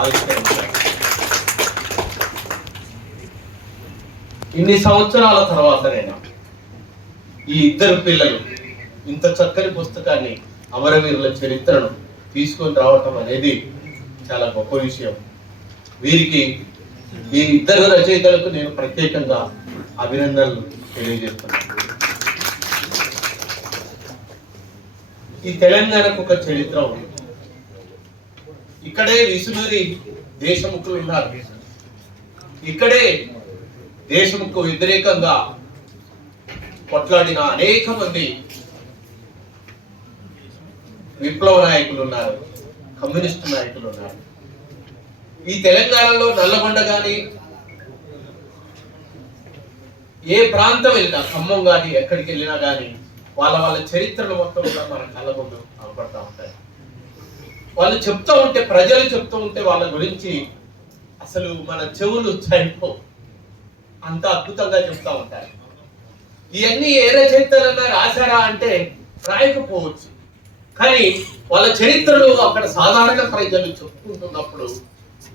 ఆవిష్కరించారు. ఇన్ని సంవత్సరాల తర్వాతనైనా? ఈ ఇద్దరు పిల్లలు ఇంత చక్కని పుస్తకాన్ని అమరవీరుల చరిత్రను తీసుకొని రావటం అనేది చాలా గొప్ప విషయం. వీరికి ఈ ఇద్దరు రచయితలకు నేను ప్రత్యేకంగా అభినందనలు తెలియజేస్తున్నాను. ఈ తెలంగాణకు ఒక చరిత్ర ఉంది. ఇక్కడే విసునూరి దేశముఖులు ఉన్నారు ఇక్కడే దేశముఖు వ్యతిరేకంగా కొట్లాడిన అనేక మంది విప్లవ నాయకులు ఉన్నారు కమ్యూనిస్ట్ నాయకులు ఉన్నారు. ఈ తెలంగాణలో నల్లగొండ కానీ ఏ ప్రాంతం వెళ్ళినా ఖమ్మం కానీ ఎక్కడికి వెళ్ళినా కానీ వాళ్ళ వాళ్ళ చరిత్రలు మొత్తం కూడా మన కళ్ళ ముందు కనపడతా ఉంటాయి. వాళ్ళు చెప్తూ ఉంటే ప్రజలు చెప్తూ ఉంటే వాళ్ళ గురించి అసలు మన చెవులు చనిపో. అంత అద్భుతంగా చెప్తా ఉంటారు. ఇవన్నీ ఏ రచయితలన్నా రాశారా అంటే రాయకపోవచ్చు. కానీ వాళ్ళ చరిత్రలు అక్కడ సాధారణ ప్రజలు చెప్పుకుంటున్నప్పుడు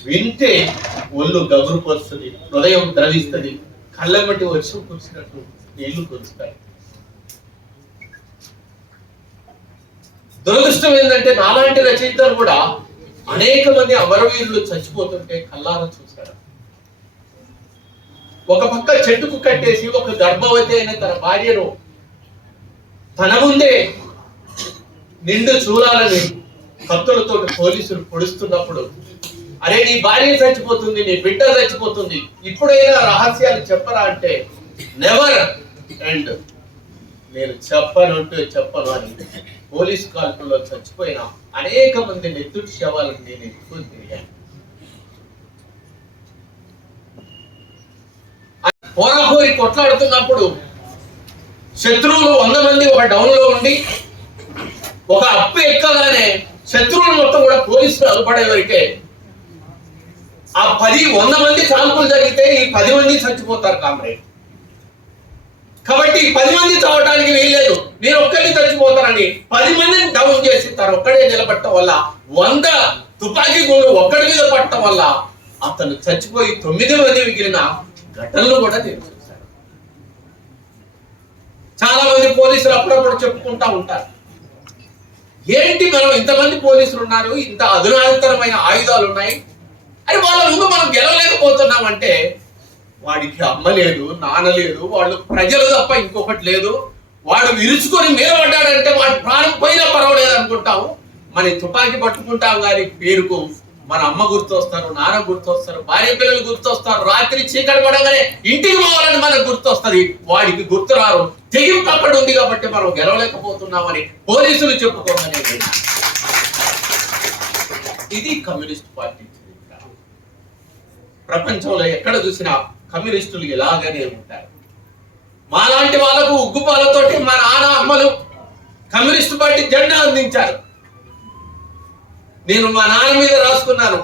వింటే ఒళ్ళు గగురుపరుస్తుంది హృదయం ద్రవిస్తుంది కళ్ళ బట్టి వర్షం కురిసినట్టు నీళ్ళు కురుస్తాయి. దురదృష్టం ఏంటంటే నాలాంటి రచయితలు కూడా అనేక మంది అమరవీరులు చచ్చిపోతుంటే కల్లారా చూశారు. ఒక పక్క చెట్టుకు కట్టేసి ఒక గర్భవతి అయిన తన భార్యను తన ముందే నిండు చూడాలని కత్తులతో పోలీసులు పొడుస్తున్నప్పుడు అరే నీ భార్య చచ్చిపోతుంది నీ బిడ్డ చచ్చిపోతుంది ఇప్పుడైనా రహస్యాలు చెప్పరా? అంటే నెవర్ అండ్ నేను చెప్పను అంటూ చెప్పను అని పోలీస్ కాల్పుల్లో చచ్చిపోయిన అనేక మంది నెత్తుడి శవాలను నేను ఎత్తుకొని తిరిగాను. పోరాహోరి కొట్లాడుతున్నప్పుడు శత్రువులు వంద మంది ఒక డౌన్లో ఉండి ఒక అప్పు ఎక్కగానే శత్రువులు మొత్తం కూడా పోలీసులు అలపడే వరకే ఆ పది వంద మంది కాల్పులు జరిగితే ఈ పది మంది చచ్చిపోతారు కామ్రేడ్. కాబట్టి ఈ పది మంది చావటానికి వీల్లేదు. నేను ఒక్కరిని చచ్చిపోతానని పది మందిని డౌన్ చేసి తను ఒక్కడే నిలబడటం వల్ల వంద తుపాకీ గుళ్ళు ఒక్కడి మీద పట్టడం వల్ల అతను చచ్చిపోయి తొమ్మిది మంది మిగిలిన ఘటనలు కూడా నేను చూశాను చాలా మంది పోలీసులు అప్పుడప్పుడు చెప్పుకుంటా ఉంటారు. ఏంటి మనం ఇంతమంది పోలీసులు ఉన్నారు? ఇంత అధునాతనమైన ఆయుధాలు ఉన్నాయి. అని వాళ్ళ ముందు మనం గెలవలేకపోతున్నామంటే వాడికి అమ్మ లేదు నాన్న లేదు వాళ్ళు ప్రజలు తప్ప ఇంకొకటి లేదు. వాడు విరుచుకొని మేలబడ్డాడంటే వాడు ప్రాణం పోయినా పర్వాలేదు అనుకుంటాము మన తుపాకీ పట్టుకుంటాం కానీ పేరుకు మన అమ్మ గుర్తొస్తారు నాన్న గుర్తొస్తారు భార్య పిల్లలు గుర్తొస్తారు రాత్రి చీకటి పడగానే ఇంటికి పోవాలని మనకు గుర్తొస్తుంది. వాడికి గుర్తు రారు. తెగింపు అక్కడ ఉంది కాబట్టి మనం గెలవలేకపోతున్నామని పోలీసులు చెప్పుకోమని ఇది కమ్యూనిస్ట్ పార్టీ ప్రపంచంలో ఎక్కడ చూసినా కమ్యూనిస్టులు ఇలాగనే ఉంటారు. మాలాంటి వాళ్ళకు ఉగ్గుపాలతోటి మా నాన్న అమ్మలు కమ్యూనిస్ట్ పార్టీ జెండా అందించారు. నేను మా నాన్న మీద రాసుకున్నాను.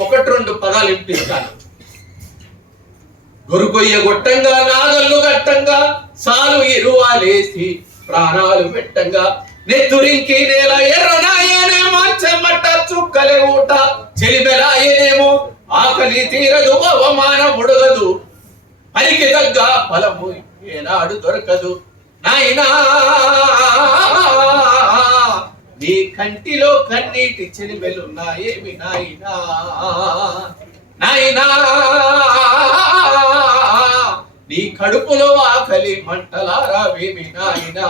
ఒకటి రెండు పదాలు ఇప్పిస్తాను గొరుకొయ్య గొట్టంగా నాగళ్ళు గట్టంగా సాలు ఇరువాలేసి ప్రాణాలు పెట్టంగా నెత్తురింకి నేల ఎర్రనాయనేమో చెమ్మట చుక్కలే ఊట చెలిమెలాయనేమో ఆకలి తీరదు అవమానం ఉడగదు పనికి తగ్గ ఫలము ఏనాడు దొరకదు. నాయనా! నీ కంటిలో కన్నీటి చెలిమెలున్నాయేమి నాయనా? నాయనా! నీ కడుపులో ఆకలి మంటలారావేమి నాయనా?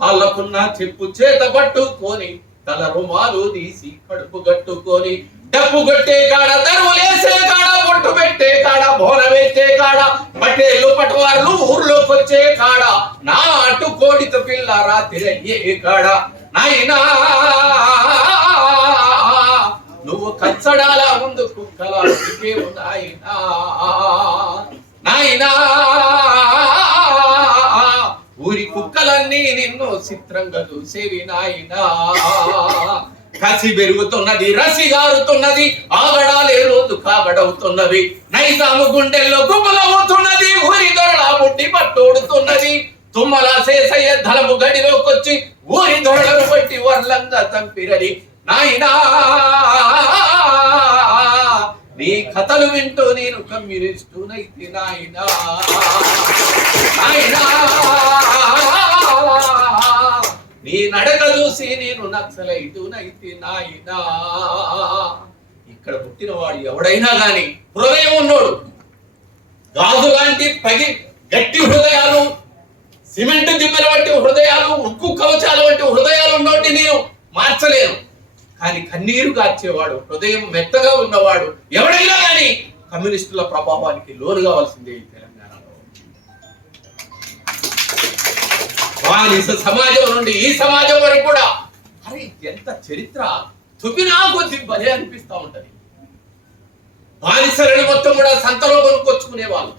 కాళ్ళకున్న చెప్పు చేత పట్టుకొని తల రుమాలు తీసి కడుపు కట్టుకొని డప్పు కొట్టే కాడ తరువులేసే కాడ పొట్టు పెట్టే కాడ బోన వేసే కాడ పట్టేళ్ళు పట్టువారులు ఊర్లోకి వచ్చే కాడ. నాటు కోడితో పిల్ల రాత్రి కాడ. నాయనా నువ్వు కచ్చడాల ముందు కుక్కల నాయనా నాయనా ఊరి కుక్కలన్నీ నిన్ను చిత్రంగా చూసేవి నాయనా. కసి పెరుగుతున్నది రసి గారుతున్నది ఆగడాలే రోజు కాబడవుతున్నవి నైజాము గుండెల్లో గుమ్మలవుతున్నది ఊరి దొరల బుట్టి పట్టోడుతున్నది. తుమ్మల శేషయ్య ధలము గడిలోకొచ్చి ఊరి దొరలను బట్టి వర్లంగా చంపిరని నాయనా. నీ కథలు వింటూ నేను కమ్యూనిస్టునైతే నాయనా. నాయనా. నీ నడక చూసి నేను నక్సలైటునైతే నాయనా ఇక్కడ పుట్టినవాడు ఎవడైనా గాని హృదయం ఉన్నోడు. గాజు లాంటి పగి గట్టి హృదయాలు సిమెంట్ దిమ్మల వంటి హృదయాలు ఉక్కు కవచాల వంటి హృదయాలు ఉన్నోటి నేను మార్చలేను. కానీ కన్నీరు కార్చేవాడు హృదయం మెత్తగా ఉన్నవాడు ఎవడైనా కానీ కమ్యూనిస్టుల ప్రభావానికి లోను కావాల్సిందే బానిస సమాజం నుండి ఈ సమాజం వరకు కూడా. అరే ఎంత చరిత్ర. తుపినా కొద్ది భలే అనిపిస్తా ఉంటది. బానిసలను మొత్తం కూడా సంతలో కొనుక్కొచ్చుకునే వాళ్ళు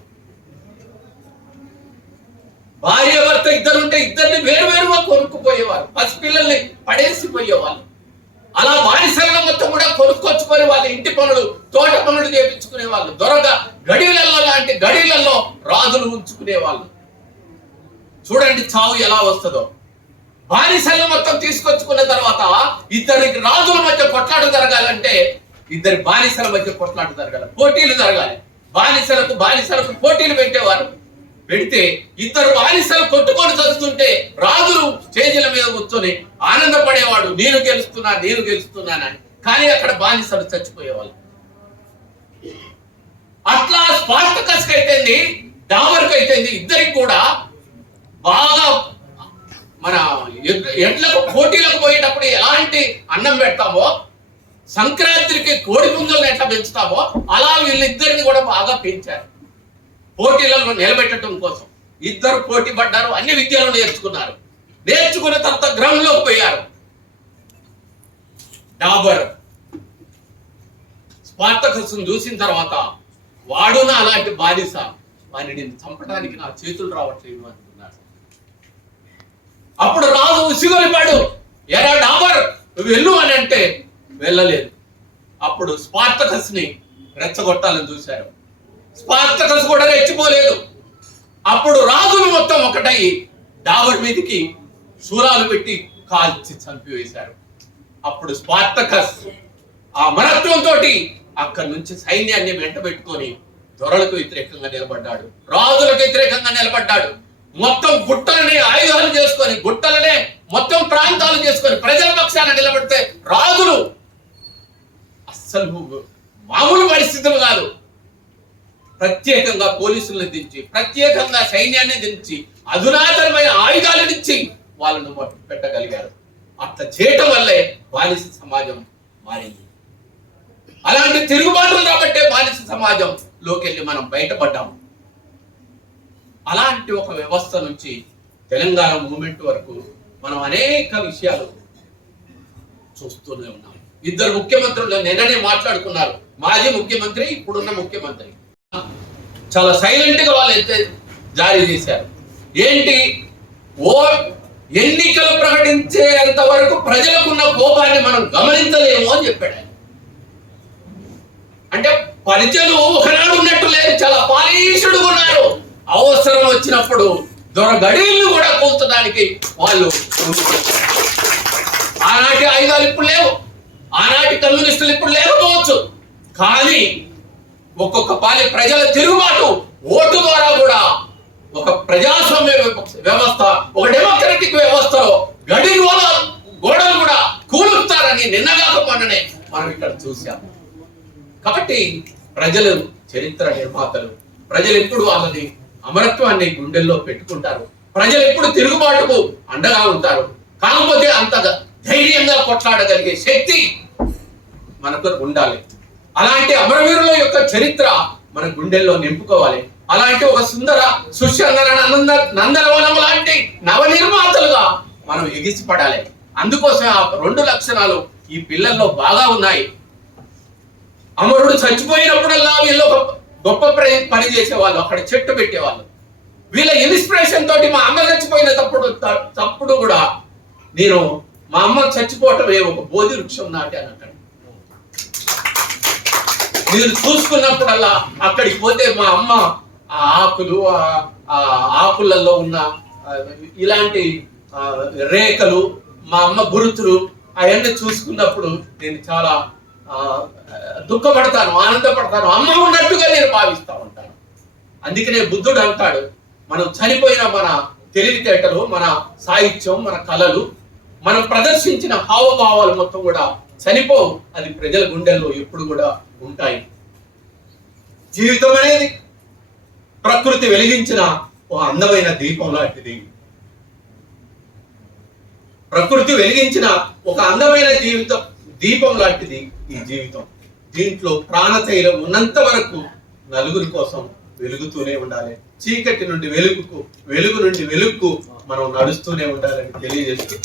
భార్య భర్త ఇద్దరు ఉంటే ఇద్దరిని వేరు వేరుగా కొనుక్కుపోయేవారు. పసిపిల్లల్ని పడేసిపోయేవాళ్ళు. అలా బానిసలను మొత్తం కూడా కొనుక్కొచ్చుకొని వాళ్ళ ఇంటి పనులు తోట పనులు చేపించుకునే వాళ్ళు దొరగా గడిలలో లాంటి గడిలల్లో రాజులు ఉంచుకునే వాళ్ళు చూడండి చావు ఎలా వస్తుందో. బానిసలను మొత్తం తీసుకొచ్చుకున్న తర్వాత ఇద్దరికి రాజుల మధ్య కొట్లాట జరగాలంటే ఇద్దరి బానిసల మధ్య కొట్లాట జరగాలి పోటీలు జరగాలి. బానిసలకు బానిసలకు పోటీలు పెట్టేవారు. పెడితే ఇద్దరు బానిసలు కొట్టుకొని చదువుతుంటే రాజులు స్టేజీల మీద కూర్చొని ఆనందపడేవాడు నేను గెలుస్తున్నా నేను గెలుస్తున్నానని కానీ అక్కడ బానిసలు చచ్చిపోయేవాళ్ళు. అట్లా స్పార్టకస్ అయితేంది డామర్కి అయితేంది ఇద్దరికి కూడా బాగా మన ఎడ్- ఎడ్లకు పోటీలకు పోయేటప్పుడు ఎలాంటి అన్నం పెడతామో సంక్రాంతికి కోడి పుంజులను ఎట్లా పెంచుతామో అలా వీళ్ళిద్దరిని కూడా బాగా పెంచారు. పోటీలలో నిలబెట్టడం కోసం. ఇద్దరు పోటీ పడ్డారు అన్ని విద్యలు నేర్చుకున్నారు. నేర్చుకున్న తర్వాత గ్రౌండ్లోకి పోయారు. డాబర్. స్పార్టకస్ను చూసిన తర్వాత వాడున అలాంటి బాధిస వారిని చంపడానికి నా చేతులు రావట్లేదు అని ఉసిగొలిపాడు ఎరా డాబర్ నువ్వు వెళ్ళు అని అంటే వెళ్ళలేదు. అప్పుడు స్పార్టకస్ని రెచ్చగొట్టాలని చూశారు. స్పార్టకస్ కూడా రెచ్చిపోలేదు. అప్పుడు రాజులు మొత్తం ఒకటై డాబర్ మీదకి శూరాలు పెట్టి కాల్చి చంపివేశారు. అప్పుడు స్పార్టకస్ ఆ మరత్వంతో అక్కడి నుంచి సైన్యాన్ని వెంట పెట్టుకొని దొరలకు వ్యతిరేకంగా నిలబడ్డాడు. రాజులకు వ్యతిరేకంగా నిలబడ్డాడు. మొత్తం గుట్టలనే ఆయుధాలు చేసుకొని గుట్టలనే మొత్తం ప్రాంతాలు చేసుకొని ప్రజల పక్షాన నిలబడితే రాజులు అస్సలు మామూలు పరిస్థితులు కాదు. ప్రత్యేకంగా పోలీసులను దించి ప్రత్యేకంగా సైన్యాన్ని దించి అధునాతనమైన ఆయుధాలను ఇచ్చి వాళ్ళను పెట్టగలిగారు. అట్లా చేయటం వల్లే బానిస సమాజం మారింది. అలాంటి తిరుగుబాటులు కాబట్టే బానిస సమాజంలోకి వెళ్ళి మనం బయటపడ్డాము. అలాంటి ఒక వ్యవస్థ నుంచి తెలంగాణ మూమెంట్ వరకు మనం అనేక విషయాలు చూస్తూనే ఉన్నాం. ఇద్దరు ముఖ్యమంత్రులు నిన్ననే మాట్లాడుకున్నారు. మాజీ ముఖ్యమంత్రి ఇప్పుడున్న ముఖ్యమంత్రి. చాలా సైలెంట్గా వాళ్ళు అయితే జారీ చేశారు. ఏంటి? ఓ ఎన్నికలు ప్రకటించేంత వరకు ప్రజలకున్న కోపాన్ని మనం గమనించలేము అని చెప్పాడు అంటే ప్రజలు ఒకనాడు ఉన్నట్టు లేదు చాలా పాలీషుడు ఉన్నారు. అవసరం వచ్చినప్పుడు దొరగడీళ్ళు కూడా కూల్చడానికి వాళ్ళు ఆనాటి ఆయుధాలు ఇప్పుడు లేవు. ఆనాటి కమ్యూనిస్టులు ఇప్పుడు లేకపోవచ్చు. కానీ ఒక్కొక్క పాలి ప్రజల తిరుగుబాటు ఓటు ద్వారా కూడా ఒక ప్రజాస్వామ్య వ్యవస్థ ఒక డెమోక్రటిక్ వ్యవస్థలో గడి గోడ గోడలు కూడా కూలుస్తారని నిన్నగాక మొన్ననే మనం ఇక్కడ చూసాము కాబట్టి ప్రజలు చరిత్ర నిర్మాతలు ప్రజలు ఎప్పుడు వాళ్ళని అమరత్వాన్ని గుండెల్లో పెట్టుకుంటారు. ప్రజలు ఎప్పుడు తిరుగుబాటుకు అండగా ఉంటారు. కాకపోతే అంత ధైర్యంగా కొట్లాడగలిగే శక్తి మనకు ఉండాలి. అలాంటి అమరవీరుల యొక్క చరిత్ర మన గుండెల్లో నింపుకోవాలి. అలాంటి ఒక సుందర సుశందర నంద నందనవనం లాంటి నవనిర్మాతలుగా మనం ఎగిసిపడాలి. అందుకోసం ఆ రెండు లక్షణాలు ఈ పిల్లల్లో బాగా ఉన్నాయి. అమరుడు చచ్చిపోయినప్పుడల్లా వీళ్ళు గొప్ప పని చేసేవాళ్ళు అక్కడ చెట్టు పెట్టేవాళ్ళు. వీళ్ళ ఇన్స్పిరేషన్ తోటి మా అమ్మ చచ్చిపోయిన తప్పుడు తప్పుడు కూడా నేను మా అమ్మ చచ్చిపోవటమే ఒక బోధి వృక్షం నాటాను అక్కడ మీరు చూసుకున్నప్పుడల్లా అక్కడికి పోతే మా అమ్మ ఆ ఆకులు ఆ- ఆకులలో ఉన్న ఇలాంటి ఆ, రేఖలు మా అమ్మ గురుతులు అవన్నీ చూసుకున్నప్పుడు నేను చాలా దుఃఖపడతాను ఆనందపడతాను అమ్మ ఉన్నట్టుగా నేను భావిస్తా ఉంటాను. అందుకనే బుద్ధుడు అంటాడు మనం చనిపోయిన మన తెలివితేటలు మన సాహిత్యం మన కళలు మనం ప్రదర్శించిన హావభావాలు మొత్తం కూడా చనిపోవు. అది ప్రజల గుండెల్లో ఎప్పుడు కూడా ఉంటాయి. జీవితం అనేది ప్రకృతి వెలిగించిన ఒక అందమైన దీపం లాంటిది. ప్రకృతి వెలిగించిన ఒక అందమైన జీవితం. దీపం లాంటిది ఈ జీవితం. దీంట్లో ప్రాణతైలం ఉన్నంత వరకు నలుగురి కోసం వెలుగుతూనే ఉండాలి. చీకటి నుండి వెలుగుకు వెలుగు నుండి వెలుగుకు మనం నడుస్తూనే ఉండాలని తెలియజేస్తూ